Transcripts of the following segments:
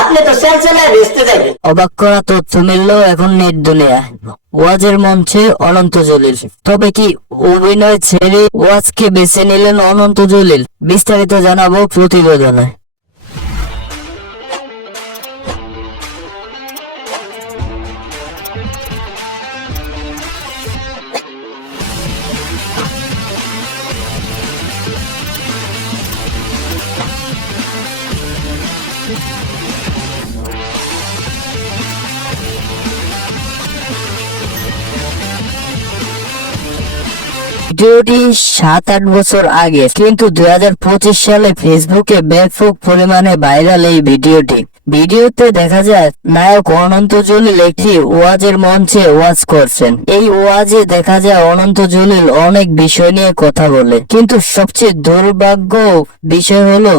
আপনি তো সেল চালায় বেচতে যাবেন। অবাক করা তথ্য মিলল এখন নেট দুনিয়ায়। ওয়াজের মঞ্চে অনন্ত জলিল। তবে কি অভিনয় ছেড়ে ওয়াজকে বেছে নিলেন অনন্ত জলিল? বিস্তারিত জানাবো প্রতিবেদনে। ভিডিওটি 7-8 বছর আগে, কিন্তু 2025 সালে ফেসবুকে ব্যাপক পরিমাণে ভাইরাল এই ভিডিওটি। ভিডিওতে দেখা যায় নায়ক অনন্ত জলিল একটি ওয়াজের মঞ্চে ওয়াজ করছেন। এই ওয়াজে দেখা যায় অনন্ত জলিল অনেক বিষয় নিয়ে কথা বলে, কিন্তু সবচেয়ে দুর্ভাগ্য বিষয় হলো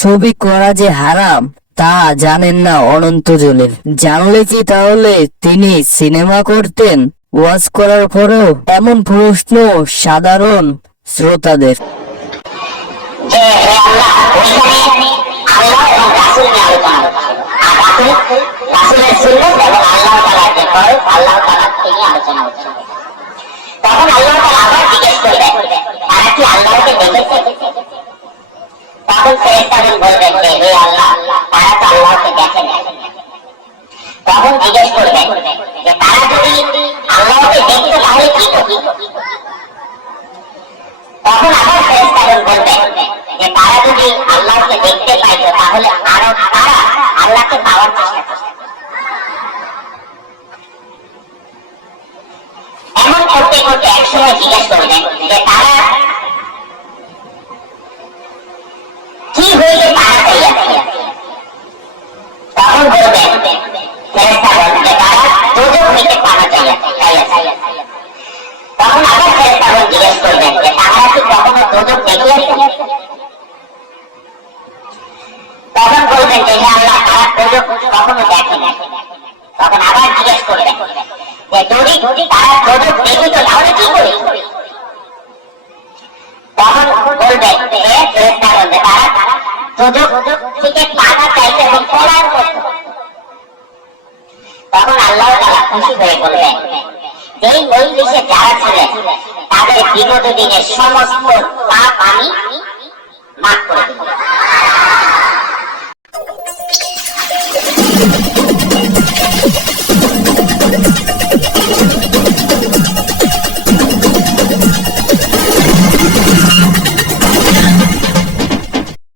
ছবি করা যে হারাম তা জানেন না অনন্ত জলিল। জানলে কি তাহলে তিনি সিনেমা করতেন? ওয়াজ করার পরেও এমন প্রশ্ন সাধারণ শ্রোতাদের। যে আল্লাহ ওইখানে আল্লাহ এবং রাসূল নিয়ে আলোচনা হচ্ছে, আর রাসূলের সুন্নাত এবং আল্লাহ তাআলাকে ফরজ, আল্লাহ তাআলা নিয়ে আলোচনা হচ্ছে। তখন আল্লাহ তাআলা আবার জিজ্ঞেস করবেন, তারা কি আল্লাহকে দেখেছে? তখন ফেরেশতাগণ বলবেন যে হে আল্লাহ, তারা তো আল্লাহকে দেখে নাই। তখন জিজ্ঞেস করবেন যে তারা যদি আল্লাহকে দেখতো তাহলে কি করতো? তখন আবার ফেরেশতাগণ বলবেন যে তারা যদি আল্লাহকে দেখতে পাইতো তাহলে আরো তারা আল্লাহকে পাওয়ার চেষ্টা করত। এমন করতে করতে একসময় জিজ্ঞেস করবেন যে তারা কি হইলে তারা চাইয়াছে? তখন বলবেন ফেরেশতাগণ যে তারা দোজখ হইতে পানা চাইয়াছে। তখন আবার ফেরেশতাগণ জিজ্ঞেস করবেন যে তারা কি কখনো দোজখ দেখিয়েছে? তখন বলবেন যে হে আল্লাহ, তারা দোজখ কখনো দেখে নাই। তখন আবার জিজ্ঞেস করবেন যে যদি তারা দোজখ দেখিত তাহলে কি করে? তখন বলবেন যে ফেরেশতাগণ যে তারা দোজখ থেকে পানা চাইতো এবং পলায়ন করত। তখন আল্লাহ তাআলা খুশি হয়ে বলবেন যেই মজলিসে যারা ছিলেন তাদের বিগত দিনের সমস্ত পাপ আমি মাফ করে দিই।